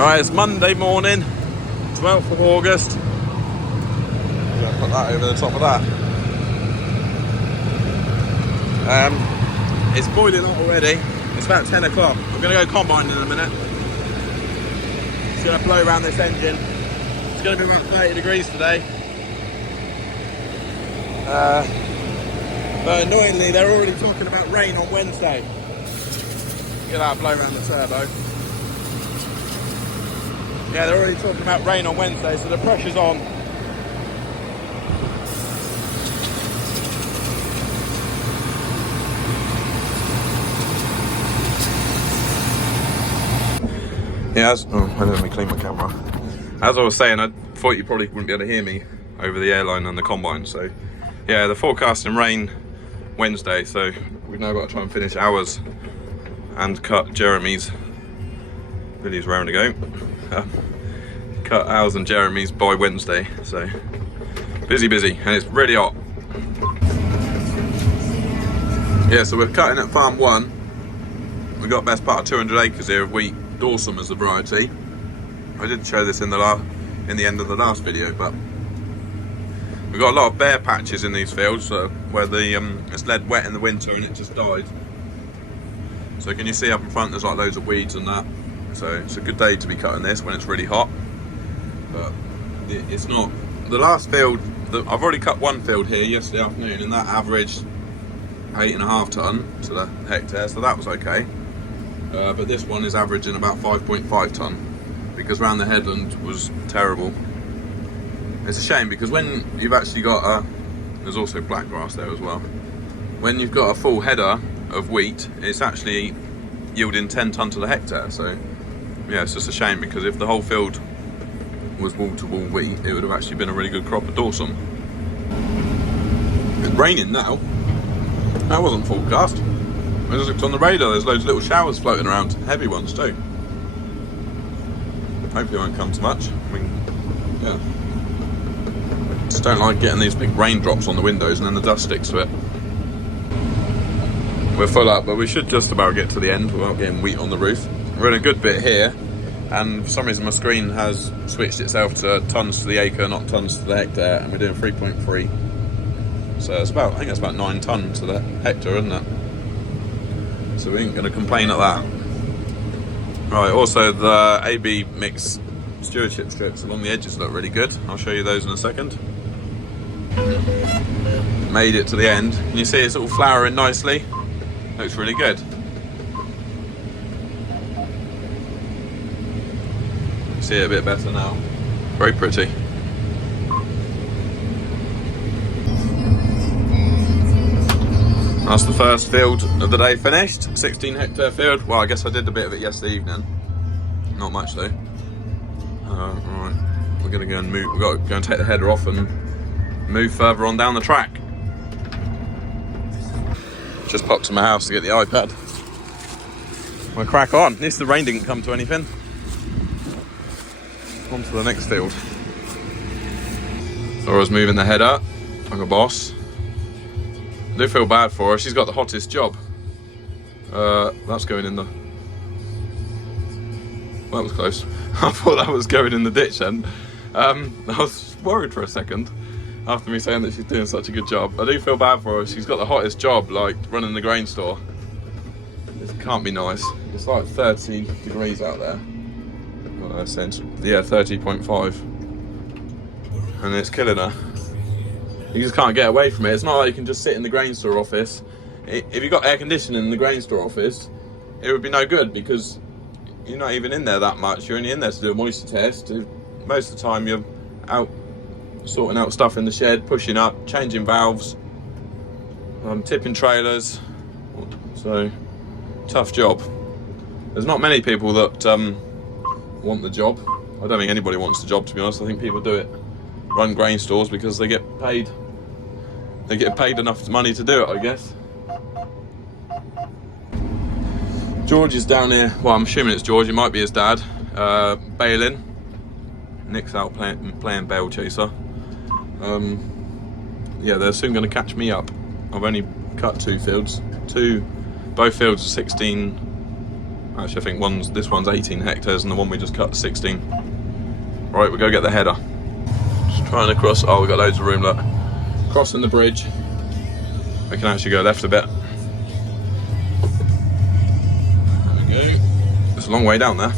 Right, it's Monday morning, 12th of August. I'm going to put that over the top of that. It's boiling hot already. It's about 10 o'clock. I'm going to go combining in a minute. It's going to blow around this engine. It's going to be about 30 degrees today. But annoyingly, they're already talking about rain on Wednesday. Get that blow around the turbo. Yeah, they're already talking about rain on Wednesday, so the pressure's on. Yeah, let me clean my camera. As I was saying, I thought you probably wouldn't be able to hear me over the airline and the combine. So, yeah, they're forecasting rain Wednesday, so we've now got to try and finish ours and cut Jeremy's. Billy's round to go. Cut ours and Jeremy's by Wednesday, so busy, and it's really hot. Yeah, so we're cutting at farm 1. We've got best part of 200 acres here of wheat, Dorsum as the variety. I did show this in the end of the last video, but we've got a lot of bare patches in these fields where it's led wet in the winter and it just died. So can you see up in front there's like loads of weeds and that. So it's a good day to be cutting this when it's really hot. But it's not. The last field, I've already cut one field here yesterday afternoon and that averaged 8.5 tonne to the hectare, so that was okay. But this one is averaging about 5.5 tonne because round the headland was terrible. It's a shame because when you've actually got there's also black grass there as well. When you've got a full header of wheat, it's actually yielding 10 tonne to the hectare. So yeah, it's just a shame because if the whole field was wall-to-wall wheat, it would have actually been a really good crop of Dorsum. It's raining now. That wasn't forecast. I just looked on the radar, there's loads of little showers floating around, heavy ones too. Hopefully it won't come too much. I mean, yeah. Just don't like getting these big raindrops on the windows and then the dust sticks to it. We're full up, but we should just about get to the end without getting wheat on the roof. We're in a good bit here, and for some reason my screen has switched itself to tonnes to the acre, not tonnes to the hectare, and we're doing 3.3. So it's about, I think that's about 9 tonne to the hectare, isn't it? So we ain't going to complain at that. Right, also the AB mix stewardship strips along the edges look really good. I'll show you those in a second. Made it to the end. Can you see it's all flowering nicely? Looks really good. See it a bit better now. Very pretty. That's the first field of the day finished. 16 hectare field. Well, I guess I did a bit of it yesterday evening. Not much though. Right, we're gonna go and move. We've got to go and take the header off and move further on down the track. Just popped to my house to get the iPad. We'll crack on. At least the rain didn't come to anything. On to the next field. Laura's moving the header like a boss. I do feel bad for her. She's got the hottest job. That's going in the... Well, that was close. I thought that was going in the ditch then. I was worried for a second after me saying that she's doing such a good job. I do feel bad for her. She's got the hottest job, like running the grain store. It can't be nice. It's like 30 degrees out there. Yeah, 30.5. And it's killing her. You just can't get away from it. It's not like you can just sit in the grain store office. If you've got air conditioning in the grain store office, it would be no good because you're not even in there that much. You're only in there to do a moisture test. Most of the time you're out sorting out stuff in the shed, pushing up, changing valves, tipping trailers. So, tough job. There's not many people that want the job. I don't think anybody wants the job, to be honest. I think people do it, run grain stores because they get paid. They get paid enough money to do it, I guess. George is down here. Well, I'm assuming it's George. It might be his dad. Baling. Nick's out playing bale chaser. Yeah, they're soon going to catch me up. I've only cut 2 fields. Both fields are 16 Actually, I think this one's 18 hectares and the one we just cut is 16. Right, we'll go get the header. Just trying to cross. Oh, we've got loads of room, look. Crossing the bridge. We can actually go left a bit. There we go. It's a long way down there.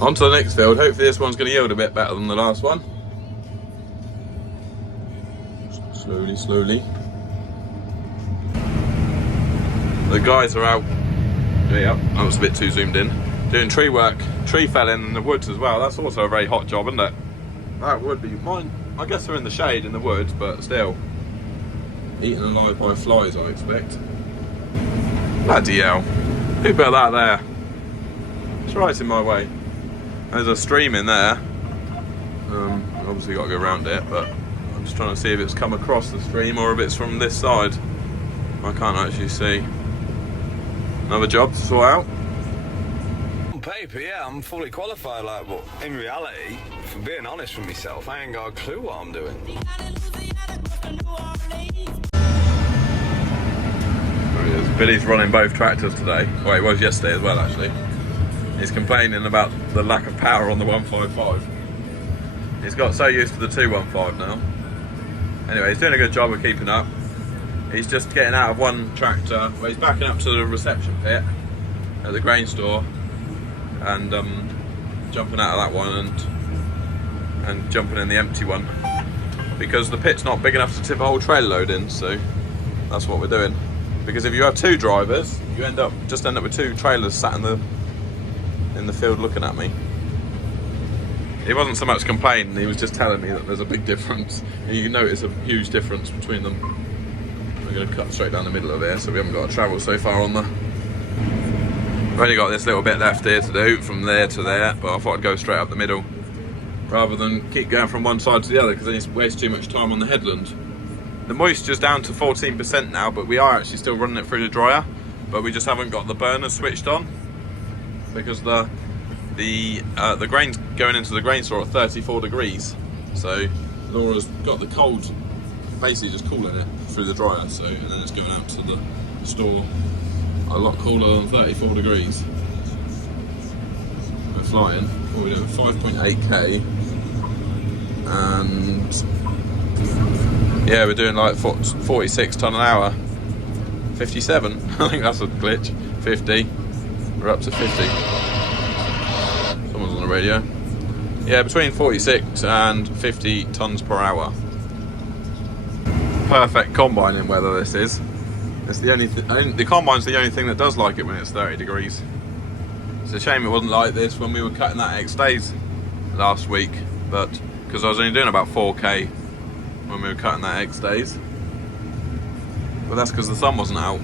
On to the next field. Hopefully this one's going to yield a bit better than the last one. Slowly, slowly. The guys are out. Yeah, that was a bit too zoomed in. Doing tree work, tree felling in the woods as well. That's also a very hot job, isn't it? That would be mine. I guess they're in the shade in the woods, but still. Eaten alive by flies, I expect. Bloody hell. Who put that there? It's right in my way. There's a stream in there. Obviously got to go around it, but I'm just trying to see if it's come across the stream or if it's from this side. I can't actually see. Another job to sort out. On paper, yeah, I'm fully qualified, like, but in reality, for being honest with myself, I ain't got a clue what I'm doing. Billy's running both tractors today. Well, he was yesterday as well, actually. He's complaining about the lack of power on the 155. He's got so used to the 215 now. Anyway, he's doing a good job of keeping up. He's just getting out of one tractor. Well, he's backing up to the reception pit at the grain store and jumping out of that one and jumping in the empty one because the pit's not big enough to tip a whole trailer load in. So that's what we're doing. Because if you have two drivers, you end up with two trailers sat in the field looking at me. He wasn't so much complaining, he was just telling me that there's a big difference. You can notice a huge difference between them. We're going to cut straight down the middle of here, so we haven't got to travel so far on the... We've only got this little bit left here to do, from there to there, but I thought I'd go straight up the middle, rather than keep going from one side to the other, because then you waste too much time on the headland. The moisture's down to 14% now, but we are actually still running it through the dryer, but we just haven't got the burners switched on, because the grain's going into the grain store at 34 degrees, so Laura's got the cold basically just cooling it through the dryer, so and then it's going out to the store a lot cooler than 34 degrees. We're flying. What are we doing? 5.8k, and yeah, we're doing like 46 tonne an hour. 57. I think that's a glitch. 50. We're up to 50. Someone's on the radio. Yeah, between 46 and 50 tonnes per hour. Perfect combining weather this is. It's the the combine's the only thing that does like it when it's 30 degrees. It's a shame it wasn't like this when we were cutting that X days last week, but because I was only doing about 4k when we were cutting that X days. But that's because the sun wasn't out.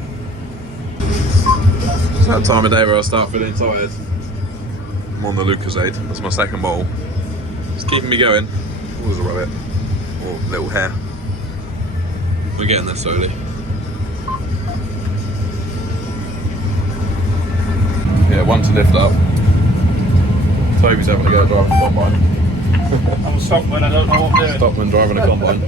It's that time of day where I start feeling tired. I'm on the Lucozade, that's my second bottle. It's keeping me going. Always a rabbit. Or little hare. We're getting there slowly. Yeah, one to lift up. Toby's having to go driving a combine. I'm stopped when I don't know what I'm doing. Stop when driving a combine.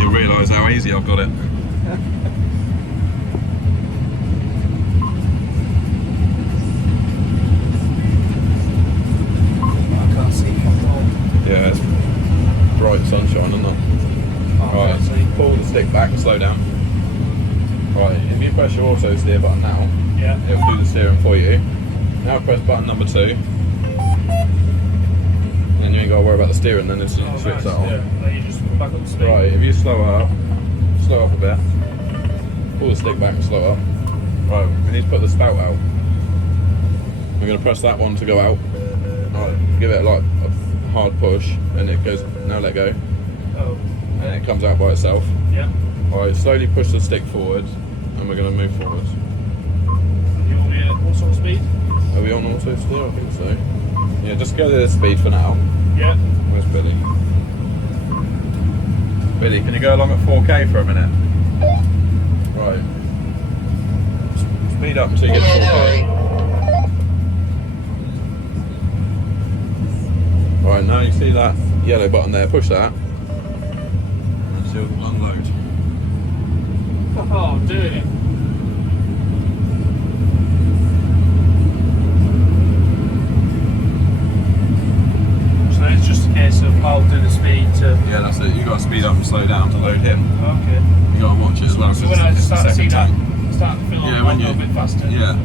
You'll realise how easy I've got it. I can't see fuck all. Yeah, it's bright sunshine, isn't it? Right, pull the stick back and slow down. Right, if you press your auto steer button now, Yeah. it'll do the steering for you. Now press button number 2. And then you ain't got to worry about the steering then, it's just switch that on. Yeah. Then you just come back up to speed. Right, if you slow up a bit, pull the stick back and slow up. Right, we need to put the spout out. We're going to press that one to go out. Right, give it like a hard push and it goes, now let go. Oh. And it comes out by itself. Yeah. Alright, slowly push the stick forward and we're going to move forward. You want me at what sort of speed? Are we on auto still? I think so. Yeah, just go to this speed for now. Yeah. Where's Billy? Billy, can you go along at 4k for a minute? Right. Speed up until you get to 4k. Right, now you see that yellow button there, push that. And she'll unload. Oh, I'm doing it. So it's just a case of I'll do the speed to. Yeah, that's it. You got to speed up and slow down to load him. Okay. You got to watch it as well. So when I start to see that, time. start to feel like Yeah, I'm when a you- little bit faster. Yeah.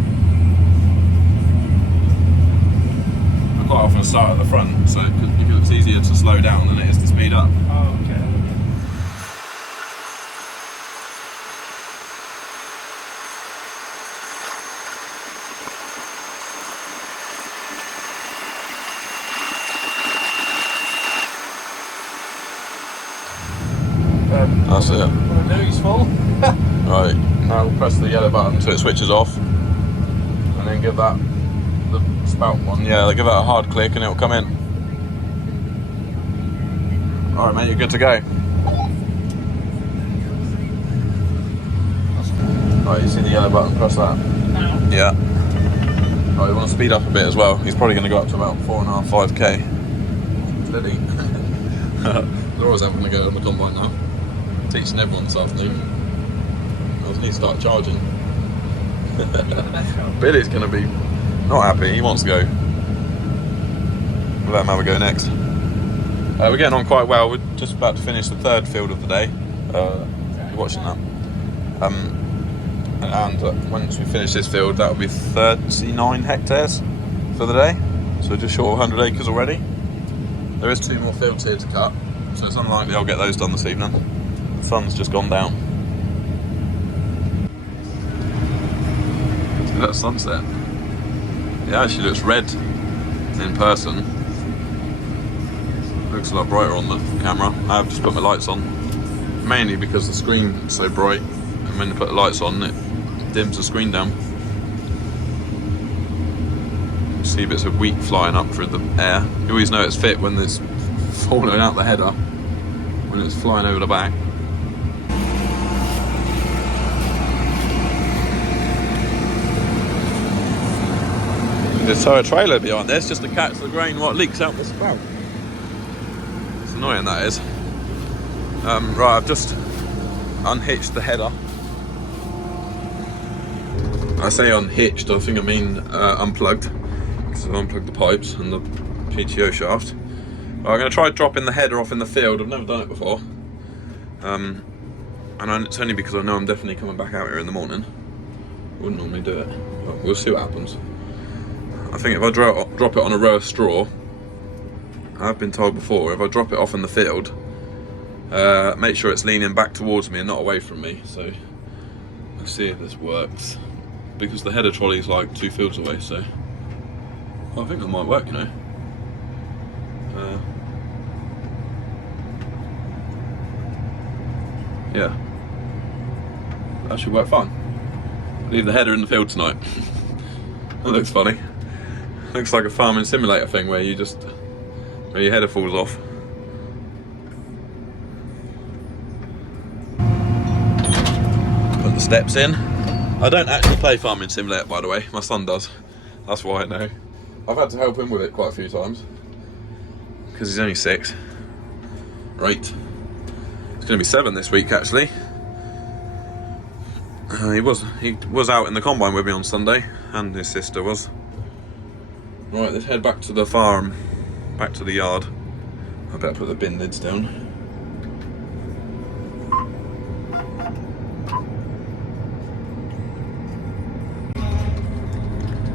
I quite often start at the front, so because it's easier to slow down than it is to speed up. Oh, okay. That's it. What I do is full. Right, now press the yellow button so it switches off. And then give that the spout one. Yeah, give that a hard click and it'll come in. Alright mate, you're good to go. Right, you see the yellow button, press that. Now. Yeah. Right, we want to speed up a bit as well. He's probably going to go up to about 4.5, 5k. Steady. They're always having to go on the combine now. Teaching everyone this afternoon. I just need to start charging. Billy's going to be not happy, he wants to go. We'll let him have a go next. We're getting on quite well. We're just about to finish the third field of the day. You're watching that. And once we finish this field, that will be 39 hectares for the day. So just short of 100 acres already. There is 2 more fields here to cut, so it's unlikely I'll get those done this evening. The sun's just gone down. Look at that sunset. It actually looks red in person. Looks a lot brighter on the camera. I have just put my lights on, mainly because the screen's so bright, and when you put the lights on, it dims the screen down. You see bits of wheat flying up through the air. You always know it's fit when it's falling out the header, when it's flying over the back. Just tow a trailer behind this just to catch the grain what leaks out the spout. It's annoying, that is. Right, I've just unhitched the header. I say unhitched, I think I mean unplugged, because I've unplugged the pipes and the PTO shaft. I'm going to try dropping the header off in the field. I've never done it before. And it's only because I know I'm definitely coming back out here in the morning. Wouldn't normally do it, but we'll see what happens. I think if I drop it on a row of straw, I've been told before, if I drop it off in the field, make sure it's leaning back towards me and not away from me. So let's see if this works, because the header trolley is like 2 fields away, so I think that might work, you know. Yeah, that should work fine. Leave the header in the field tonight. That looks funny. Looks like a farming simulator thing where you just, where your header falls off. Put the steps in. I don't actually play farming simulator, by the way. My son does. That's why I know. I've had to help him with it quite a few times because he's only 6. Right. It's going to be 7 this week, actually. He was out in the combine with me on Sunday, and his sister was. Right, let's head back to the farm, back to the yard. I better put the bin lids down.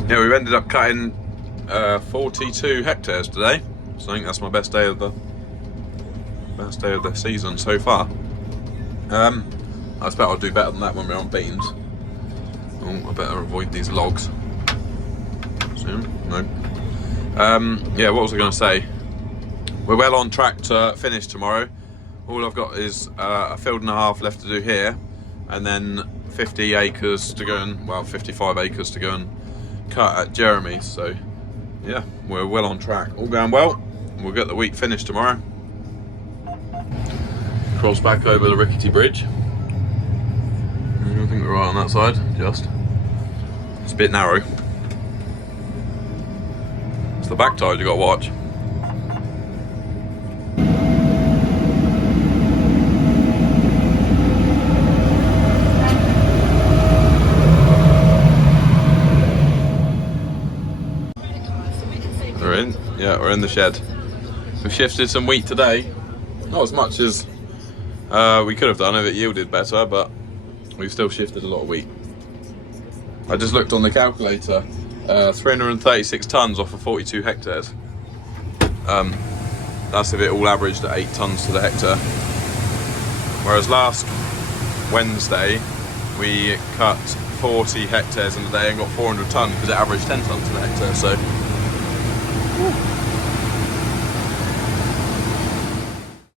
Yeah, we've ended up cutting 42 hectares today, so I think that's my best day of the season so far. I expect I'll do better than that when we're on beans. Oh, I better avoid these logs soon. No. Yeah, what was I going to say? We're well on track to finish tomorrow. All I've got is a field and a half left to do here, and then 50 acres to go and, well, 55 acres to go and cut at Jeremy's. So yeah, we're well on track. All going well. We'll get the week finished tomorrow. Cross back over the rickety bridge. I think we're right on that side, just. It's a bit narrow. It's the back tires you got to watch. Right, we're in the shed. We've shifted some wheat today. Not as much as we could have done if it yielded better, but we've still shifted a lot of wheat. I just looked on the calculator, 336 tonnes off of 42 hectares. That's if it all averaged at 8 tonnes to the hectare. Whereas last Wednesday, we cut 40 hectares in a day and got 400 tonnes because it averaged 10 tonnes to the hectare, so... Whew.